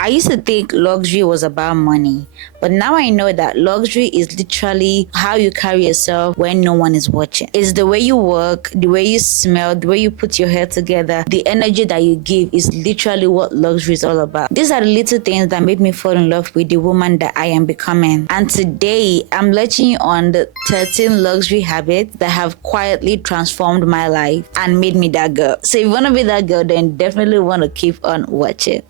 I used to think luxury was about money, but now I know that luxury is literally how you carry yourself when no one is watching. It's the way you work, the way you smell, the way you put your hair together, the energy that you give is literally what luxury is all about. These are the little things that made me fall in love with the woman that I am becoming. And today, I'm letting you on the 13 luxury habits that have quietly transformed my life and made me that girl. So if you want to be that girl, then definitely want to keep on watching.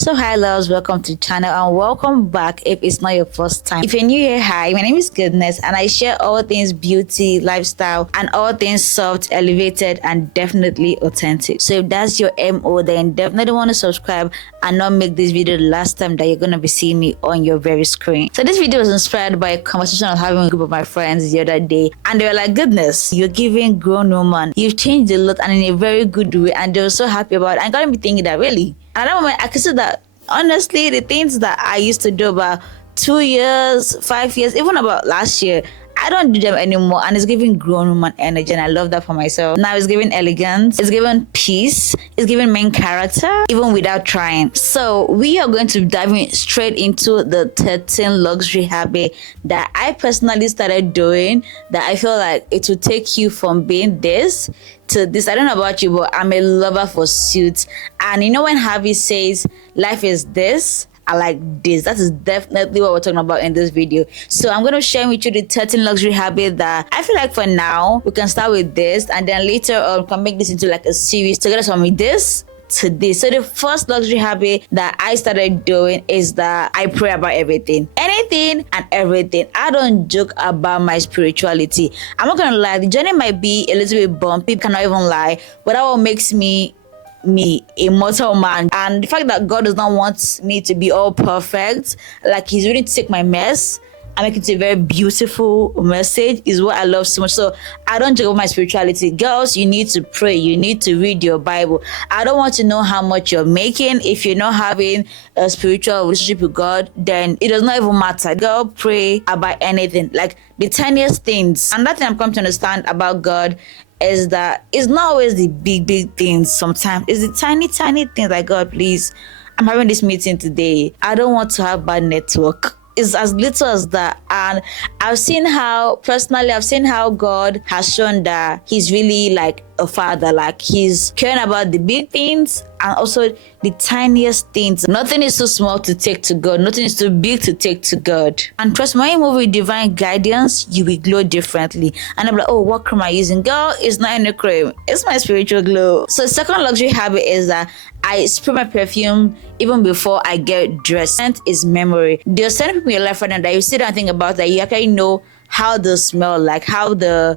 So hi loves, welcome to the channel and welcome back if it's not your first time. If you're new here, hi, my name is Goodness and I share all things beauty, lifestyle and all things soft, elevated and definitely authentic. So if that's your MO, then definitely want to subscribe and not make this video the last time that you're going to be seeing me on your very screen. So this video was inspired by a conversation I was having with a group of my friends the other day and they were like, Goodness, you're giving grown woman, you've changed a lot and in a very good way, and they were so happy about it. I got me thinking that really. And at that moment, I could see that, honestly, the things that I used to do about 2 years, 5 years, even about last year, I don't do them anymore. And it's giving grown woman energy. And I love that for myself. Now it's giving elegance. It's giving peace. It's giving main character, even without trying. So we are going to dive in straight into the 13 luxury habit that I personally started doing, that I feel like it will take you from being this to this. I don't know about you, but I'm a lover for suits. And you know when Harvey says life is this, I like this. That is definitely what we're talking about in this video. So I'm going to share with you the 13 luxury habits that I feel like for now we can start with this, and then later on we can make this into like a series to get us from this to this. So the first luxury habit that I started doing is that I pray about everything, anything and everything. I don't joke about my spirituality. I'm not gonna lie, the journey might be a little bit bumpy, cannot even lie, but that what makes me a mortal man. And the fact that God does not want me to be all perfect, like he's willing to take my mess and make it a very beautiful message, is what I love so much. So I don't joke about my spirituality. Girls, you need to pray, you need to read your Bible. I don't want to know how much you're making. If you're not having a spiritual relationship with God, then it does not even matter. Girl, pray about anything, like the tiniest things. And that thing I've come to understand about God is that it's not always the big things. Sometimes it's the tiny things, like, God, please, I'm having this meeting today, I don't want to have bad network. It's as little as that. And I've seen how God has shown that he's really like a father, like he's caring about the big things and also the tiniest things. Nothing is too small to take to God. Nothing is too big to take to God. And trust me, when you move with divine guidance, you will glow differently. And I'm like, oh, what cream am I using? Girl, it's not any cream. It's my spiritual glow. So the second luxury habit is that I spray my perfume even before I get dressed. Scent is memory. There are certain people in your life right now that you sit down and think about that you actually know how they smell, like how they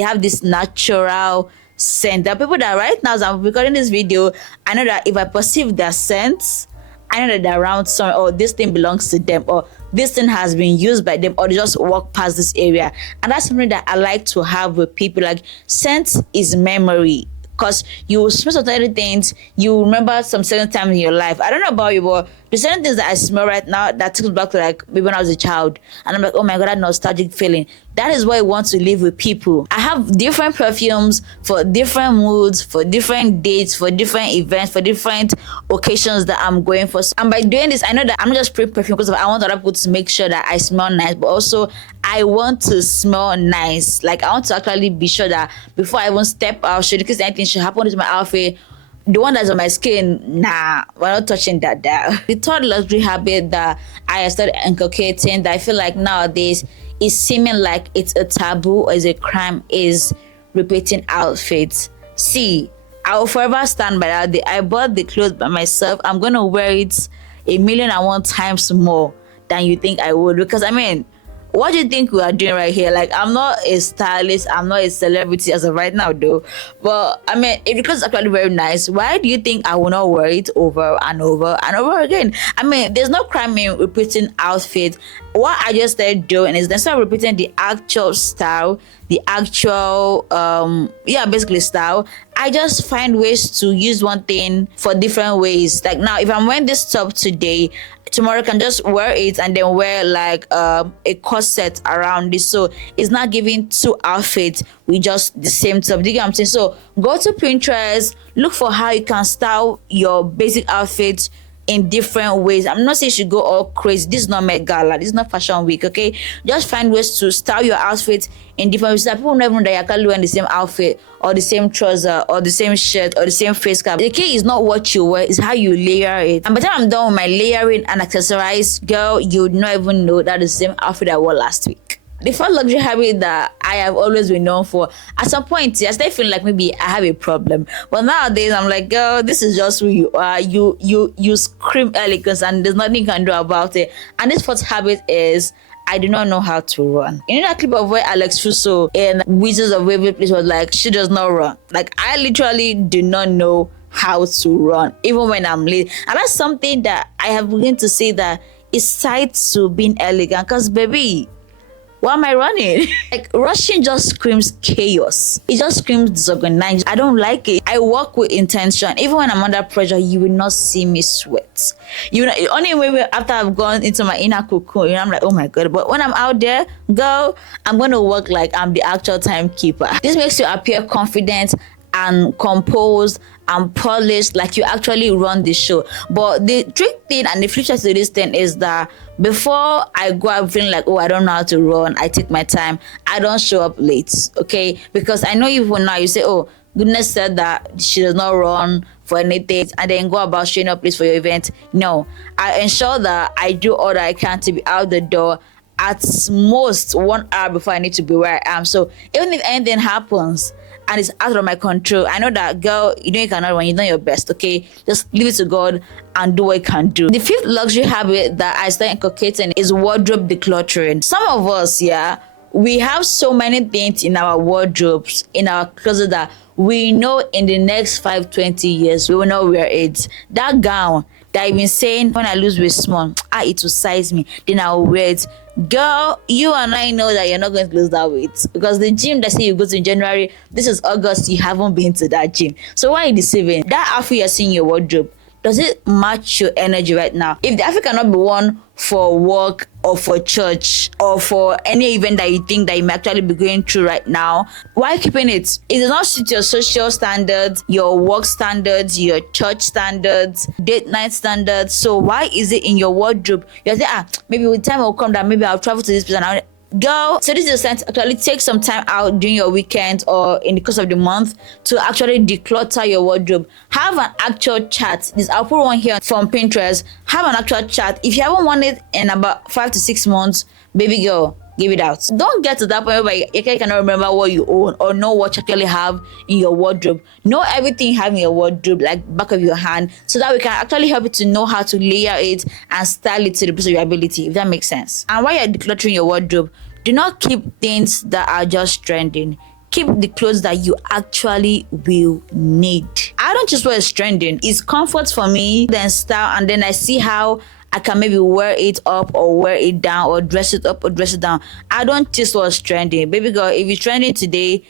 have this natural scent. There are people that right now, as I'm recording this video, I know that if I perceive their scents, I know that they're around someone, or this thing belongs to them, or this thing has been used by them, or they just walk past this area. And that's something that I like to have with people. Like, scent is memory. Because you smell some certain things, you remember some certain time in your life. I don't know about you, but there's certain things that I smell right now that takes me back to like maybe when I was a child. And I'm like, oh my God, that nostalgic feeling. That is why I want to live with people. I have different perfumes for different moods, for different dates, for different events, for different occasions that I'm going for. And by doing this, I know that I'm not just spraying perfume because I want other people to make sure that I smell nice, but also I want to smell nice. Like, I want to actually be sure that before I even step out, should in case anything should happen to my outfit, the one that's on my skin, nah, we're not touching that. The third luxury habit that I started inculcating, that I feel like nowadays is seeming like it's a taboo or is a crime, is repeating outfits. See, I will forever stand by that. I bought the clothes by myself. I'm gonna wear it 1,000,001 times more than you think I would, because I mean, what do you think we are doing right here? Like, I'm not a stylist, I'm not a celebrity as of right now though, but I mean, if the clothes is actually very nice, why do you think I will not wear it over and over and over again? I mean, there's no crime in repeating outfits. What I just started doing is instead of repeating the actual style, the actual basically style, I just find ways to use one thing for different ways. Like now, if I'm wearing this top today, tomorrow can just wear it and then wear like a corset around it, so it's not giving two outfits with just the same top. Do you get what I'm saying? So go to Pinterest, look for how you can style your basic outfits in different ways. I'm not saying you should go all crazy. This is not Met Gala, this is not Fashion Week, okay? Just find ways to style your outfit in different ways that people never know that you're actually wearing the same outfit or the same trouser or the same shirt or the same face cap. The key is not what you wear, it's how you layer it. And by the time I'm done with my layering and accessorize, girl, you would not even know that is the same outfit I wore last week. The first luxury habit that I have always been known for, at some point, I started feeling like maybe I have a problem. But nowadays, I'm like, girl, this is just who you are. You scream elegance and there's nothing you can do about it. And this first habit is, I do not know how to run. You know that clip of where Alex Fuso in Wizards of Waverly Place was like, she does not run. Like, I literally do not know how to run, even when I'm late. And that's something that I have begun to say that is tied to being elegant. Because, baby, why am I running? Like, rushing just screams chaos. It just screams disorganized. I don't like it. I work with intention. Even when I'm under pressure, you will not see me sweat. You know, only way after I've gone into my inner cocoon, you know, I'm like, oh my God. But when I'm out there, girl, I'm going to work like I'm the actual timekeeper. This makes you appear confident and composed and polished, like you actually run the show. But the trick thing and the flip side to this thing is that before I go out feeling like, oh, I don't know how to run, I take my time, I don't show up late, okay? Because I know even now you say, oh, goodness said that she does not run for anything and then go about showing up late for your event. No, I ensure that I do all that I can to be out the door at most 1 hour before I need to be where I am. So even if anything happens and it's out of my control, I know that, girl, you know you cannot run, you've done your best, okay? Just leave it to God and do what you can do. The fifth luxury habit that I started inculcating is wardrobe decluttering. Some of us, yeah, we have so many things in our wardrobes, in our closet, that we know in the next 5-20 years, we will not wear it. That gown that I've been saying, when I lose weight small, it will size me, then I'll wear it. Girl, you and I know that you're not going to lose that weight, because the gym that say you go to in January, this is August, you haven't been to that gym. So why are you deceiving? That outfit you're seeing in your wardrobe, does it match your energy right now? If the outfit cannot be worn for work or for church or for any event that you think that you may actually be going through right now, why keeping it? It does not suit your social standards, your work standards, your church standards, date night standards. So why is it in your wardrobe? You're saying, maybe with time will come that maybe I'll travel to this place and girl, so this is a sense actually take some time out during your weekend or in the course of the month to actually declutter your wardrobe. Have an actual chart. I'll put one here from Pinterest. Have an actual chart. If you haven't worn it in about 5 to 6 months, baby girl, give it out. Don't get to that point where you cannot remember what you own or know what you actually have in your wardrobe. Know everything you have in your wardrobe, like back of your hand, so that we can actually help you to know how to layer it and style it to the best of your ability, if that makes sense. And while you're decluttering your wardrobe, do not keep things that are just trending. Keep the clothes that you actually will need. I don't just wear what's trending. It's comfort for me, then style, and then I see how I can maybe wear it up or wear it down or dress it up or dress it down. I don't just what's trending. Baby girl, if it's trending today,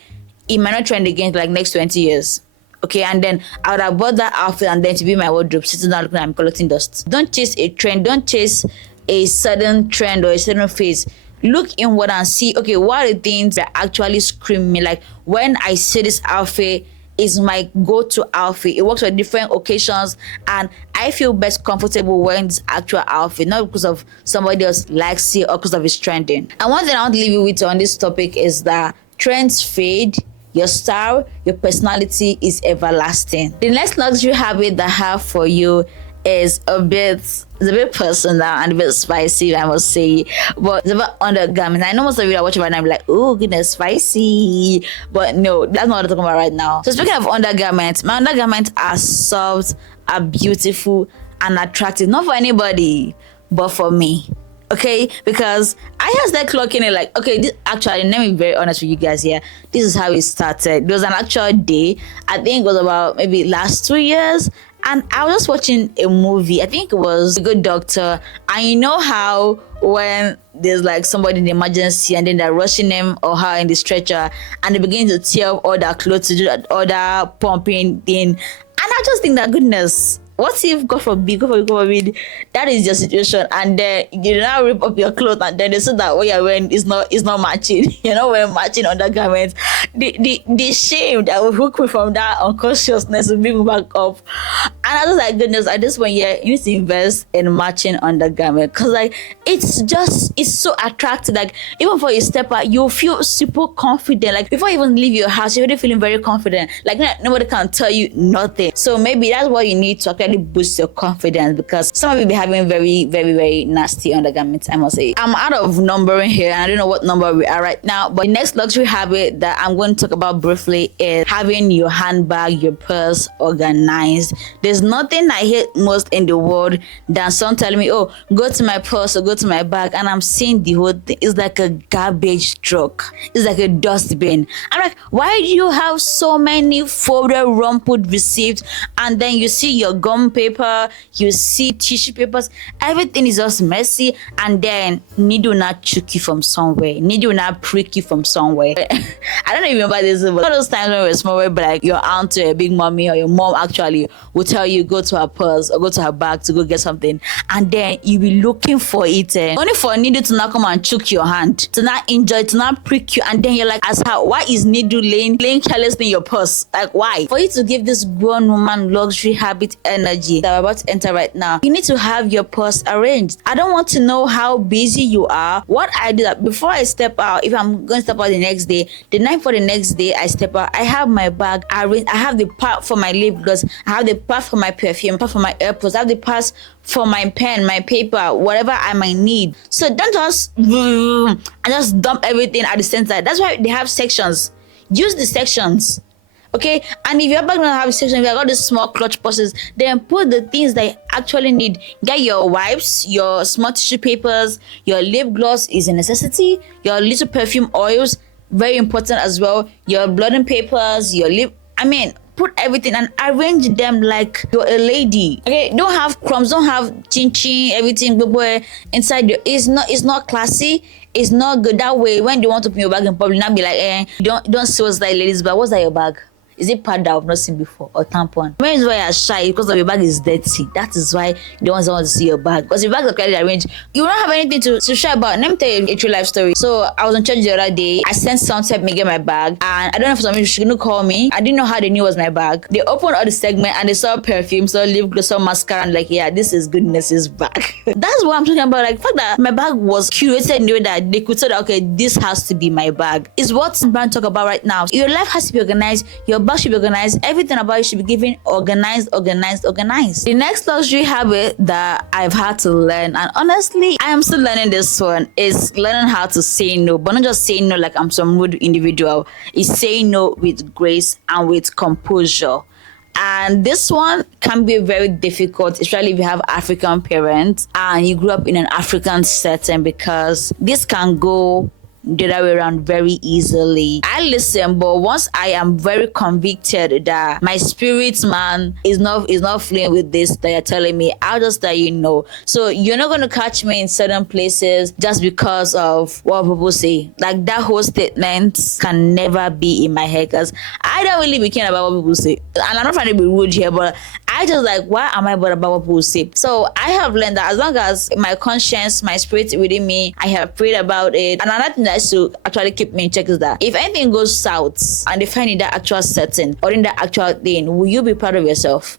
it might not trend again for like next 20 years. Okay, and then I would have bought that outfit and then to be my wardrobe, sitting down looking at I'm collecting dust. Don't chase a trend. Don't chase a sudden trend or a sudden phase. Look inward and see, okay, what are the things that actually scream me? Like, when I see this outfit, is my go-to outfit. It works for different occasions and I feel best comfortable wearing this actual outfit, not because of somebody else likes it or because of it's trending. And one thing I want to leave you with on this topic is that trends fade, your style, your personality is everlasting. The next luxury habit that I have for you is a bit personal and a bit spicy, I must say, but it's about undergarments. I know most of you are watching right now and be like, oh goodness, spicy, but no, that's not what I'm talking about right now. So speaking of undergarments, my undergarments are soft, are beautiful and attractive, not for anybody but for me, okay? Because I just started clocking it like, okay, this actually, let me be very honest with you guys here, this is how it started. There was an actual day, I think it was about maybe last 2 years, and I was just watching a movie. I think it was A Good Doctor. And you know how when there's like somebody in the emergency and then they're rushing him or her in the stretcher and they begin to tear up all their clothes to do that other pumping thing. And I just think that, goodness, What if, God forbid, that is your situation, and then you now rip up your clothes, and then they say that what you're wearing is not matching. You're not wearing matching undergarments. The shame that will hook me from that unconsciousness will bring me back up. And I was like, goodness, at this point, yeah, you need to invest in matching undergarment, because like it's so attractive. Like even before you step out, you feel super confident. Like before you even leave your house, you're already feeling very confident. Like nobody can tell you nothing. So maybe that's what you need to actually boost your confidence, because some of you be having very, very, very nasty undergarments, I must say. I'm out of numbering here, and I don't know what number we are right now, but the next luxury habit that I'm going to talk about briefly is having your handbag, your purse organized. There's nothing I hate most in the world than someone telling me, oh, go to my purse or go to my bag, and I'm seeing the whole thing. It's like a garbage truck. It's like a dustbin. I'm like, why do you have so many folded, rumpled receipts, and then you see your gum paper, you see tissue papers, everything is just messy, and then needle not choke you from somewhere, needle not prick you from somewhere. I don't even remember this, but all those times when we were small, but like your aunt or your big mommy or your mom actually will tell you go to her purse or go to her bag to go get something, and then you be looking for it, only for a needle to not come and choke your hand, to not enjoy, to not prick you, and then you're like, as how, why is needle laying carelessly in your purse? Like why? For you to give this grown woman luxury habit energy that we're about to enter right now, you need to have your purse arranged. I don't want to know how busy you are. What I do that before I step out, if I'm going to step out the next day, the night for the next day I step out, I have my bag arranged. I have the part for my lip gloss, I have the part for my perfume, part for my AirPods, I have the parts for my pen, my paper, whatever I might need. So don't just dump everything at the center. That's why they have sections. Use the sections. Okay, and if your bag doesn't have a section, if you got these small clutch purses, then put the things that you actually need. Get your wipes, your small tissue papers, your lip gloss is a necessity, your little perfume oils, very important as well, your blotting papers, your lip, put everything and arrange them like you're a lady. Okay, don't have crumbs, don't have chin everything inside your, it's not classy. It's not good that way. When you want to put your bag in public, not be like, don't see what's that ladies bag. What's that your bag? Is it pad that I've not seen before, or tampon? When is why you're shy because of your bag is dirty. That is why you don't want to see your bag. Because your bag is clearly arranged, you don't have anything to shy about. Let me tell you a true life story. So I was on church the other day. I sent someone to help me get my bag, and I don't know for some reason she couldn't call me. I didn't know how they knew it was my bag. They opened all the segment and they saw perfume, saw lip gloss, saw mascara, and like, yeah, this is goodness's bag. That's what I'm talking about. Like, fact that my bag was curated in the way that they could say that, okay, this has to be my bag. Is what I'm trying to talk about right now. Your life has to be organized. Your bag should be organized. Everything about you should be given organized. The next luxury habit that I've had to learn, and honestly I am still learning this one, is learning how to say no, but not just saying no like I'm some rude individual. It's saying no with grace and with composure. And this one can be very difficult, especially if you have African parents and you grew up in an African setting, because this can go the other way around very easily. I listen, but once I am very convicted that my spirit man is not flowing with this that you're telling me, I'll just let you know. So you're not going to catch me in certain places just because of what people say. Like that whole statement can never be in my head, because I don't really be caring about what people say. And I'm not trying to be rude here, but I just like, why am I bothered about what people say? So I have learned that as long as my conscience, my spirit within me, I have prayed about it. And another thing that to actually keep me in check is that if anything goes south and they find in that actual setting or in that actual thing, will you be proud of yourself?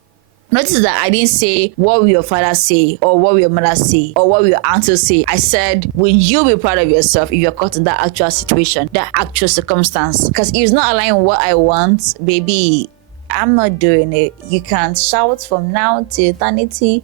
Notice that I didn't say what will your father say or what will your mother say or what will your auntie say. I said, will you be proud of yourself if you're caught in that actual situation, that actual circumstance? Because if it's not aligning what I want, baby, I'm not doing it. You can shout from now to eternity,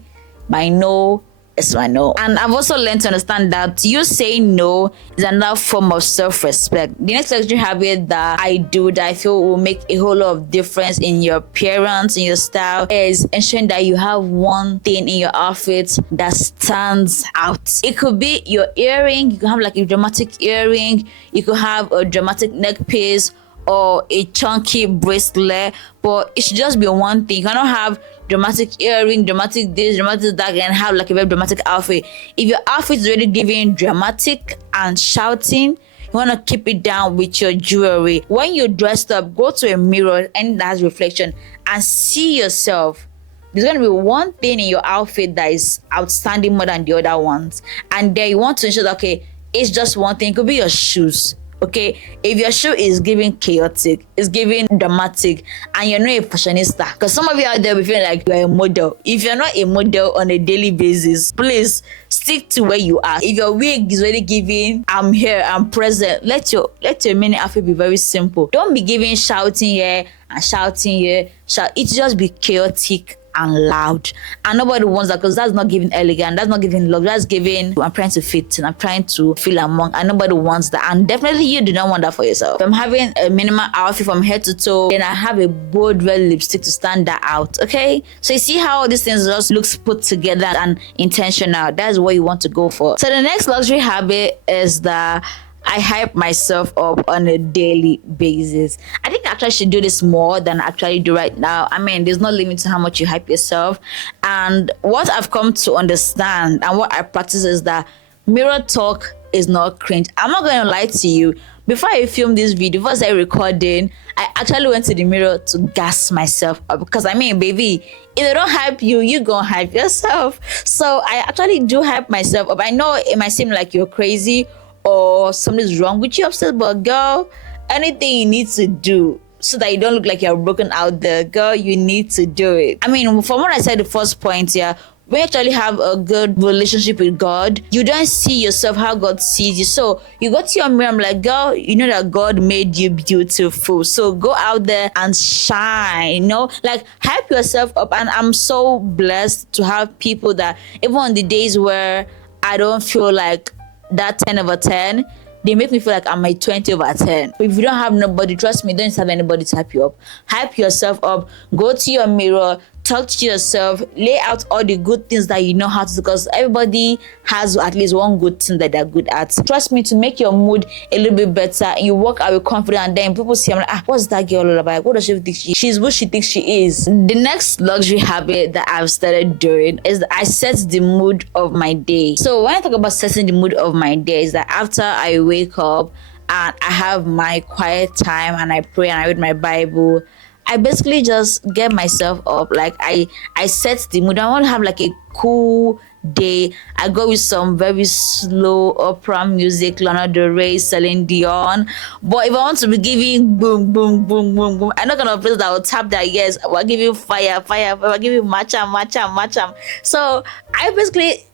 my no is my no. And I've also learned to understand that you saying no is another form of self-respect. The next luxury habit that I do that I feel will make a whole lot of difference in your appearance, in your style, is ensuring that you have one thing in your outfit that stands out. It could be your earring. You can have like a dramatic earring. You could have a dramatic neck piece or a chunky bracelet, but it should just be one thing. You cannot have dramatic earring, dramatic this, dramatic that, and have like a very dramatic outfit. If your outfit is already giving dramatic and shouting, you want to keep it down with your jewelry. When you're dressed up, go to a mirror and that has reflection and see yourself. There's going to be one thing in your outfit that is outstanding more than the other ones. And then you want to ensure that, okay, it's just one thing. It could be your shoes. Okay, if your shoe is giving chaotic, it's giving dramatic, and you're not a fashionista, because some of you out there will feel like you're a model. If you're not a model on a daily basis, please stick to where you are. If your wig is already giving I'm here, I'm present, let your mini outfit be very simple. Don't be giving shouting here and shouting here. It just be chaotic and loud, and nobody wants that, because that's not giving elegant, that's not giving love, that's giving I'm trying to fit and I'm trying to feel among, and nobody wants that. And definitely you do not want that for yourself. If I'm having a minimal outfit from head to toe, then I have a bold red lipstick to stand that out. Okay, so you see how all these things just looks put together and intentional. That's what you want to go for. So the next luxury habit is that I hype myself up on a daily basis. I think I actually should do this more than I actually do right now. I mean, there's no limit to how much you hype yourself. And what I've come to understand and what I practice is that mirror talk is not cringe. I'm not going to lie to you. Before I filmed this video, before I started recording, I actually went to the mirror to gas myself up, because I mean, baby, if they don't hype you, you gonna hype yourself. So I actually do hype myself up. I know it might seem like you're crazy or something's wrong with you upstairs, but girl, anything you need to do so that you don't look like you're broken out there, girl, you need to do it. I mean, from what I said, the first point here, when you actually have a good relationship with God, you don't see yourself how God sees you. So you go to your mirror, I'm like, girl, you know that God made you beautiful. So go out there and shine, you know, like hype yourself up. And I'm so blessed to have people that even on the days where I don't feel like that 10 over 10, they make me feel like I'm a 20 over 10. But if you don't have nobody, trust me, don't have anybody to hype you up. Hype yourself up. Go to your mirror, talk to yourself, lay out all the good things that you know how to do, because everybody has at least one good thing that they're good at. Trust me, to make your mood a little bit better, and you walk out with confidence, and then people see, I'm like, what's that girl all about? What does she think she's who she thinks she is? The next luxury habit that I've started doing is that I set the mood of my day. So when I talk about setting the mood of my day, is that after I wake up and I have my quiet time and I pray and I read my Bible, I basically just get myself up. Like I set the mood. I want to have like a cool day. I go with some very slow opera music, Lana Del Rey, Celine Dion. But if I want to be giving boom, boom, boom, boom, boom, I'm not gonna place that will tap that. Yes, we're giving fire, we're giving matcha. So I basically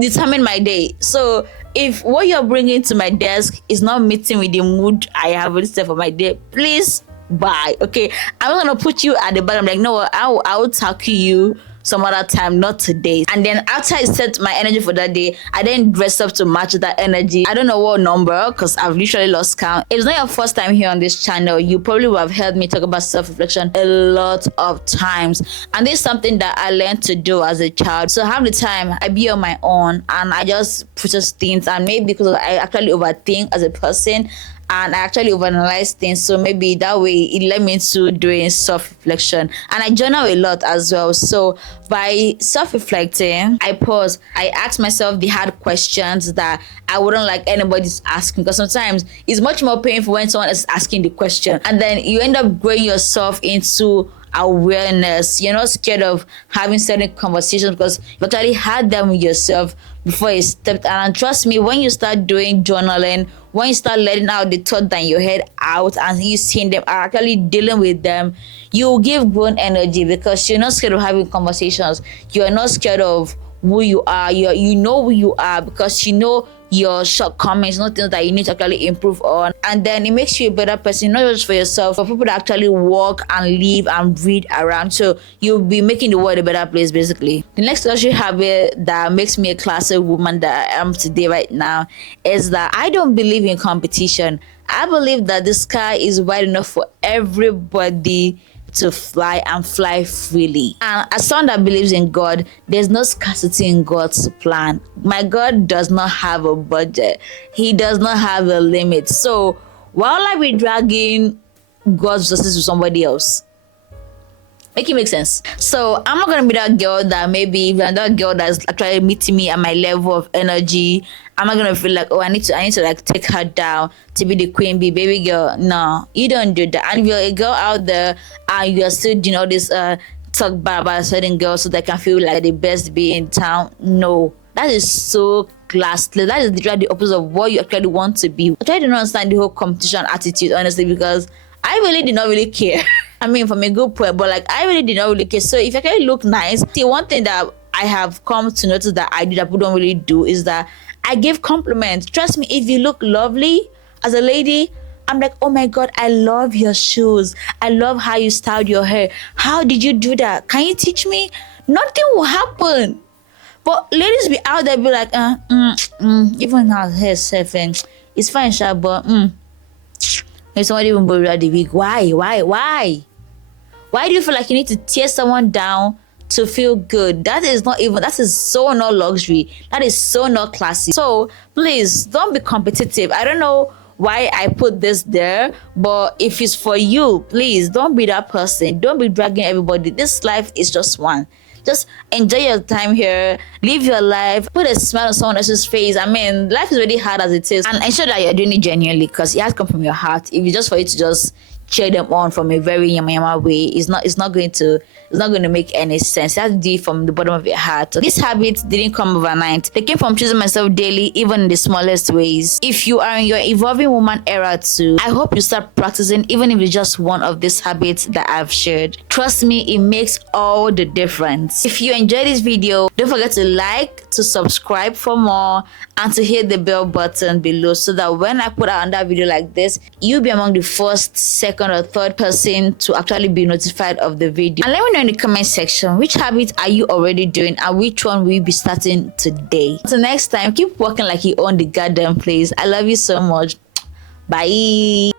determine my day. So if what you're bringing to my desk is not meeting with the mood I have listed for my day, please bye. Okay, I'm not gonna put you at the bottom. Like, no, I will tackle you some other time, not today. And then after I set my energy for that day, I then dress up to match that energy. I don't know what number, because I've literally lost count. If it's not your first time here on this channel, you probably will have heard me talk about self-reflection a lot of times. And this is something that I learned to do as a child. So half the time I be on my own and I just process things, and maybe because I actually overthink as a person, and I actually overanalyze things, so maybe that way it led me to doing self-reflection. And I journal a lot as well. So by self-reflecting, I pause, I ask myself the hard questions that I wouldn't like anybody's asking, because sometimes it's much more painful when someone is asking the question, and then you end up growing yourself into awareness. You're not scared of having certain conversations because you actually had them with yourself before you stepped. And trust me, when you start doing journaling, when you start letting out the thought that in your head out and you seeing them are actually dealing with them, you give grown energy, because you're not scared of having conversations. You're not scared of who you are. You know who you are, because you know your shortcomings, not things that you need to actually improve on. And then it makes you a better person, not just for yourself, for people that actually walk and live and breathe around. So you'll be making the world a better place, basically. The next luxury habit that makes me a classic woman that I am today right now is that I don't believe in competition. I believe that the sky is wide enough for everybody to fly and fly freely. And as someone that believes in God, there's no scarcity in God's plan. My God does not have a budget. He does not have a limit. So while I be dragging God's justice to somebody else, make it make sense. So I'm not gonna be that girl that maybe if I'm that girl that's actually meeting me at my level of energy, I'm not gonna feel like, oh, I need to like take her down to be the queen bee. Baby girl, no, you don't do that. And if you're a girl out there and you're still doing all this talk bad about a certain girl so they can feel like the best be in town. No, that is so classless. That is literally the opposite of what you actually want to be. I try to not understand the whole competition attitude, honestly, because I really did not really care. I mean, from a good point, but like, I really did not really care. So if I can look nice, see, one thing that I have come to notice that I do that people don't really do is that I give compliments. Trust me, if you look lovely as a lady, I'm like, oh my God, I love your shoes. I love how you styled your hair. How did you do that? Can you teach me? Nothing will happen. But ladies be out there be like, even her hair surfing, it's fine, sha, but it's not even borrow the wig. Why? Why do you feel like you need to tear someone down to feel good? That is so not luxury. That is so not classy. So please don't be competitive. I don't know why I put this there, but if it's for you, please don't be that person. Don't be dragging everybody. This life is just one. Just enjoy your time here, live your life, put a smile on someone else's face. I mean, life is really hard as it is, and ensure that you're doing it genuinely, because it has come from your heart. If it's just for you to just cheer them on from a very yama way, it's not going to make any sense. You have to do it from the bottom of your heart. This habit didn't come overnight. They came from choosing myself daily, even in the smallest ways. If you are in your evolving woman era too, I hope you start practicing, even if it's just one of these habits that I've shared. Trust me, it makes all the difference. If you enjoyed this video, don't forget to like, to subscribe for more, and to hit the bell button below, so that when I put out another video like this, you'll be among the first, second, or third person to actually be notified of the video. And let me know in the comment section, which habit are you already doing and which one will you be starting today? Until next time, keep working like you own the goddamn place. I love you so much. Bye.